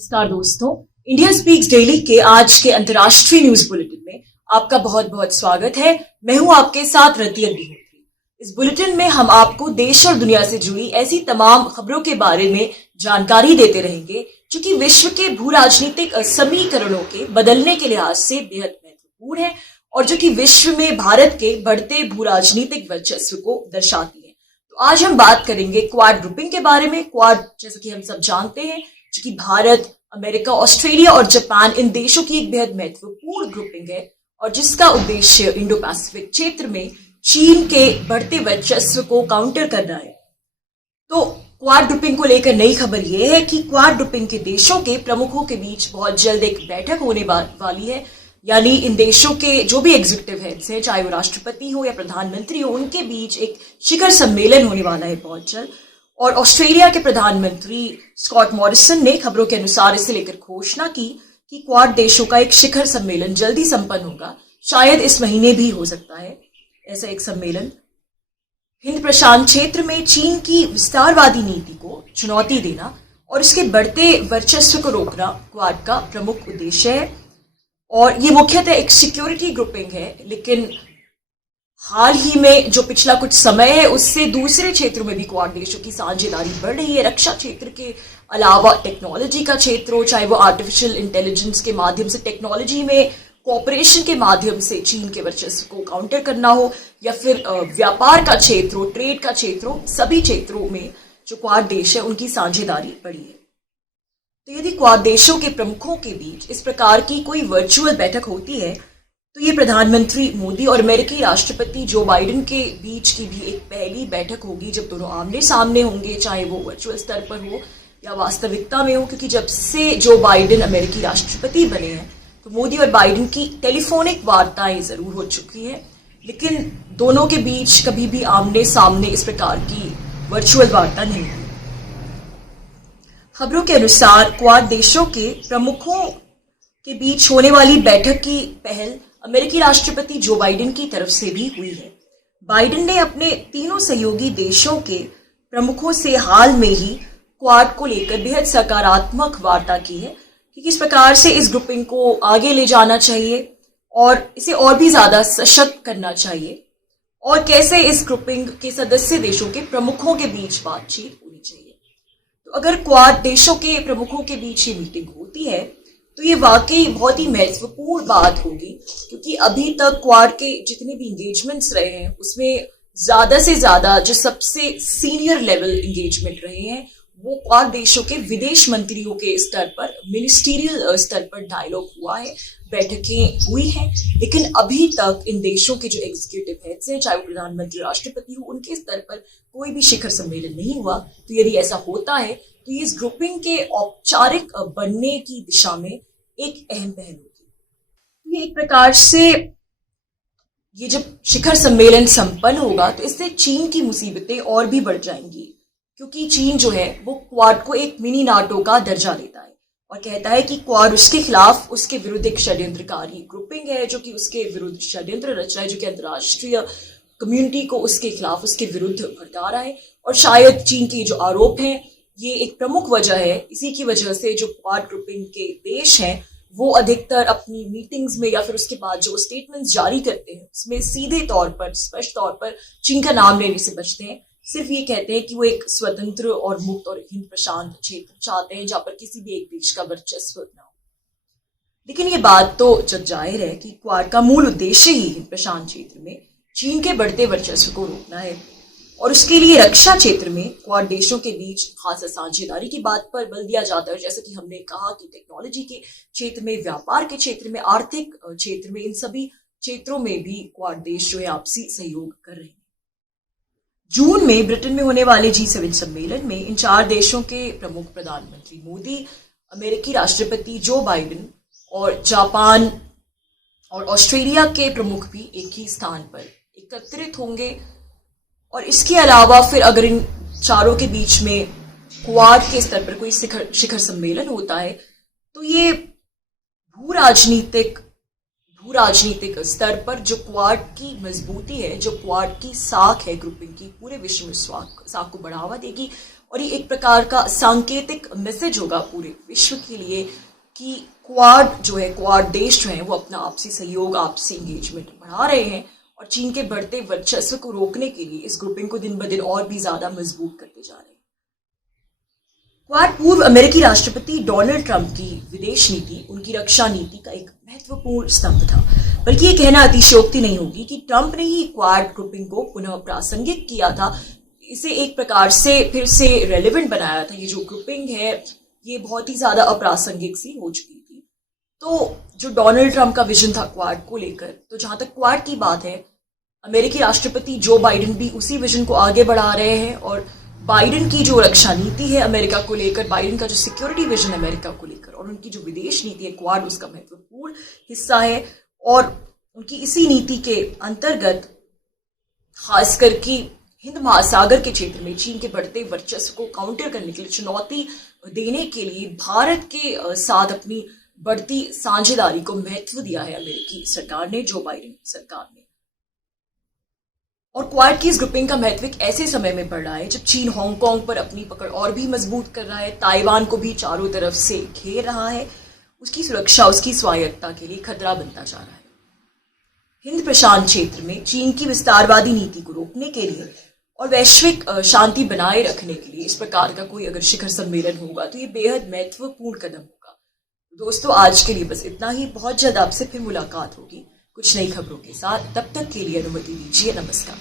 नमस्कार दोस्तों, India speaks daily के आज के अंतर्राष्ट्रीय न्यूज बुलेटिन में आपका बहुत बहुत स्वागत है। मैं हूं आपके साथ रति अग्निहोत्री। इस बुलेटिन में हम आपको देश और दुनिया से जुड़ी ऐसी तमाम खबरों के बारे में जानकारी देते रहेंगे जो कि विश्व के भू राजनीतिक समीकरणों के बदलने के लिहाज से बेहद महत्वपूर्ण है और जो कि विश्व में भारत के बढ़ते भू राजनीतिक वर्चस्व को दर्शाती है। तो आज हम बात करेंगे क्वाड ग्रुपिंग के बारे में। क्वाड जैसा कि हम सब जानते हैं जो कि भारत, अमेरिका, ऑस्ट्रेलिया और जापान इन देशों की एक बेहद महत्वपूर्ण ग्रुपिंग है और जिसका उद्देश्य इंडो पैसिफिक क्षेत्र में चीन के बढ़ते वर्चस्व को काउंटर करना है। तो क्वाड ग्रुपिंग को लेकर नई खबर यह है कि क्वाड ग्रुपिंग के देशों के प्रमुखों के बीच बहुत जल्द एक बैठक होने वाली है। यानी इन देशों के जो भी एग्जीक्यूटिव हेड्स हैं, चाहे वो राष्ट्रपति हो या प्रधानमंत्री हो, उनके बीच एक शिखर सम्मेलन होने वाला है बहुत जल्द। और ऑस्ट्रेलिया के प्रधानमंत्री स्कॉट मॉरिसन ने खबरों के अनुसार इसे लेकर घोषणा की कि क्वाड देशों का एक शिखर सम्मेलन जल्दी संपन्न होगा, शायद इस महीने भी हो सकता है ऐसा एक सम्मेलन। हिंद प्रशांत क्षेत्र में चीन की विस्तारवादी नीति को चुनौती देना और इसके बढ़ते वर्चस्व को रोकना क्वाड का प्रमुख उद्देश्य है और ये मुख्यतः एक सिक्योरिटी ग्रुपिंग है। लेकिन हाल ही में जो पिछला कुछ समय है उससे दूसरे क्षेत्रों में भी क्वाड देशों की साझेदारी बढ़ रही है। रक्षा क्षेत्र के अलावा टेक्नोलॉजी का क्षेत्र हो, चाहे वो आर्टिफिशियल इंटेलिजेंस के माध्यम से टेक्नोलॉजी में कोऑपरेशन के माध्यम से चीन के वर्चस्व को काउंटर करना हो या फिर व्यापार का क्षेत्र हो, ट्रेड का क्षेत्र हो, सभी क्षेत्रों में जो क्वाड देश है उनकी साझेदारी बढ़ी है। तो यदि क्वाड देशों के प्रमुखों के बीच इस प्रकार की कोई वर्चुअल बैठक होती है तो ये प्रधानमंत्री मोदी और अमेरिकी राष्ट्रपति जो बाइडेन के बीच की भी एक पहली बैठक होगी जब दोनों आमने सामने होंगे, चाहे वो वर्चुअल स्तर पर हो या वास्तविकता में हो। क्योंकि जब से जो बाइडेन अमेरिकी राष्ट्रपति बने हैं तो मोदी और बाइडेन की टेलीफोनिक वार्ताएं जरूर हो चुकी हैं, लेकिन दोनों के बीच कभी भी आमने सामने इस प्रकार की वर्चुअल वार्ता नहीं हुई। खबरों के अनुसार क्वाड देशों के प्रमुखों के बीच होने वाली बैठक की पहल अमेरिकी राष्ट्रपति जो बाइडेन की तरफ से भी हुई है। बाइडेन ने अपने तीनों सहयोगी देशों के प्रमुखों से हाल में ही क्वाड को लेकर बेहद सकारात्मक वार्ता की है कि किस प्रकार से इस ग्रुपिंग को आगे ले जाना चाहिए और इसे और भी ज्यादा सशक्त करना चाहिए और कैसे इस ग्रुपिंग के सदस्य देशों के प्रमुखों के बीच बातचीत होनी चाहिए। तो अगर क्वाड देशों के प्रमुखों के बीच ये मीटिंग होती है तो ये वाकई बहुत ही महत्वपूर्ण बात होगी, क्योंकि अभी तक क्वाड के जितने भी एंगेजमेंट्स रहे हैं उसमें ज्यादा से ज्यादा जो सबसे सीनियर लेवल एंगेजमेंट रहे हैं वो क्वाड देशों के विदेश मंत्रियों के स्तर पर, मिनिस्टीरियल स्तर पर डायलॉग हुआ है, बैठकें हुई हैं। लेकिन अभी तक इन देशों के जो एग्जीक्यूटिव हेड्स हैं, चाहे वो प्रधानमंत्री, राष्ट्रपति हो, उनके स्तर पर कोई भी शिखर सम्मेलन नहीं हुआ। तो यदि ऐसा होता है तो ये इस ग्रुपिंग के औपचारिक बनने की दिशा में एक अहम पहल होगी। ये एक प्रकार से ये जब शिखर सम्मेलन संपन्न होगा तो इससे चीन की मुसीबतें और भी बढ़ जाएंगी, क्योंकि चीन जो है वो क्वाड को एक मिनी नाटो का दर्जा देता है और कहता है कि क्वाड उसके खिलाफ, उसके विरुद्ध एक षड्यंत्रकारी ग्रुपिंग है जो कि उसके विरुद्ध षड्यंत्र रच रहा है, जो कि अंतर्राष्ट्रीय कम्युनिटी को उसके खिलाफ, उसके विरुद्ध भड़का रहा है। और शायद चीन के जो आरोप हैं ये एक प्रमुख वजह है। इसी की वजह से जो क्वाड ग्रुपिंग के देश हैं वो अधिकतर अपनी मीटिंग्स में या फिर उसके बाद जो स्टेटमेंट्स जारी करते हैं उसमें सीधे तौर पर, स्पष्ट तौर पर चीन का नाम लेने से बचते हैं। सिर्फ ये कहते हैं कि वो एक स्वतंत्र और मुक्त और हिंद प्रशांत क्षेत्र चाहते हैं जहां पर किसी भी एक देश का वर्चस्व न हो। लेकिन ये बात तो जग जाहिर है कि क्वाड का मूल उद्देश्य ही हिंद प्रशांत क्षेत्र में चीन के बढ़ते वर्चस्व को रोकना है और उसके लिए रक्षा क्षेत्र में क्वाड देशों के बीच खास साझेदारी की बात पर बल दिया जाता है। जैसे कि हमने कहा कि टेक्नोलॉजी के क्षेत्र में, व्यापार के क्षेत्र में, आर्थिक क्षेत्र में, इन सभी क्षेत्रों में भी क्वाड देश जो है आपसी सहयोग कर रहे हैं। जून में ब्रिटेन में होने वाले G7 सम्मेलन में इन चार देशों के प्रमुख प्रधानमंत्री मोदी, अमेरिकी राष्ट्रपति जो बाइडेन और जापान और ऑस्ट्रेलिया के प्रमुख भी एक ही स्थान पर एकत्रित होंगे। और इसके अलावा फिर अगर इन चारों के बीच में क्वाड के स्तर पर कोई शिखर सम्मेलन होता है तो ये भू राजनीतिक स्तर पर जो क्वाड की मजबूती है, जो क्वाड की साख है ग्रुपिंग की, पूरे विश्व में साख को बढ़ावा देगी और ये एक प्रकार का सांकेतिक मैसेज होगा पूरे विश्व के लिए कि क्वाड जो है, क्वाड देश जो है वो अपना आपसी सहयोग, आपसी एंगेजमेंट बढ़ा रहे हैं और चीन के बढ़ते वर्चस्व को रोकने के लिए इस ग्रुपिंग को दिन ब दिन और भी ज्यादा मजबूत करते जा रहे हैं। क्वाड पूर्व अमेरिकी राष्ट्रपति डोनाल्ड ट्रंप की विदेश नीति, उनकी रक्षा नीति का एक महत्वपूर्ण स्तंभ था। बल्कि ये कहना अतिशयोक्ति नहीं होगी कि ट्रंप ने ही क्वाड ग्रुपिंग को पुनः प्रासंगिक किया था, इसे एक प्रकार से फिर से रेलेवेंट बनाया था। ये जो ग्रुपिंग है ये बहुत ही ज्यादा अप्रासंगिक सी हो चुकी थी। तो जो डोनाल्ड ट्रंप का विजन था क्वाड को लेकर, तो जहां तक क्वाड की बात है, अमेरिकी राष्ट्रपति जो बाइडेन भी उसी विजन को आगे बढ़ा रहे हैं और बाइडेन की जो रक्षा नीति है अमेरिका को लेकर, बाइडेन का जो सिक्योरिटी विजन अमेरिका को लेकर और उनकी जो विदेश नीति है, क्वाड उसका महत्वपूर्ण हिस्सा है। और उनकी इसी नीति के अंतर्गत खासकर कि हिंद महासागर के क्षेत्र में चीन के बढ़ते वर्चस्व को काउंटर करने के लिए, चुनौती देने के लिए भारत के साथ अपनी बढ़ती साझेदारी को महत्व दिया है अमेरिकी सरकार ने, जो बाइडेन सरकार ने। और क्वाड की इस ग्रुपिंग का महत्व एक ऐसे समय में बढ़ रहा है जब चीन हांगकांग पर अपनी पकड़ और भी मजबूत कर रहा है, ताइवान को भी चारों तरफ से घेर रहा है, उसकी सुरक्षा, उसकी स्वायत्तता के लिए खतरा बनता जा रहा है। हिंद प्रशांत क्षेत्र में चीन की विस्तारवादी नीति को रोकने के लिए और वैश्विक शांति बनाए रखने के लिए इस प्रकार का कोई अगर शिखर सम्मेलन होगा तो ये बेहद महत्वपूर्ण कदम होगा। दोस्तों, आज के लिए बस इतना ही। बहुत जल्द आपसे फिर मुलाकात होगी कुछ नई खबरों के साथ। तब तक के लिए अनुमति दीजिए। नमस्कार।